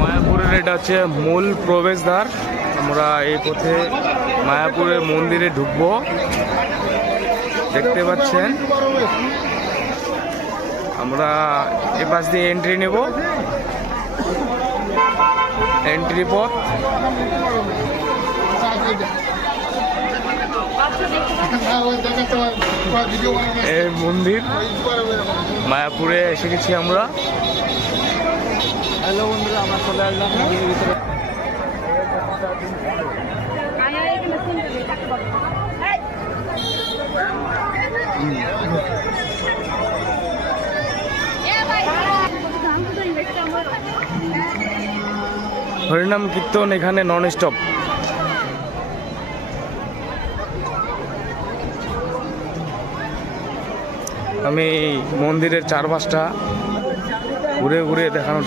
মায়াপুরের এটা হচ্ছে মূল প্রবেশদ্বার। আমরা এই পথে মায়াপুরের মন্দিরে ঢুকবো। দেখতে পাচ্ছেন আমরা এ পাশ দিয়ে এন্ট্রি নেব। এন্ট্রি পথ। এই মন্দির মায়াপুরে এসে গেছি আমরা। হ্যালো বন্ধুরা, আমরা চলে আসলাম মন্দিরের ভিতরে। হরিনাম কীর্তন এখানে নন স্টপ। আমি মন্দিরের চারপাশটা ঘুরে ঘুরে দেখানোর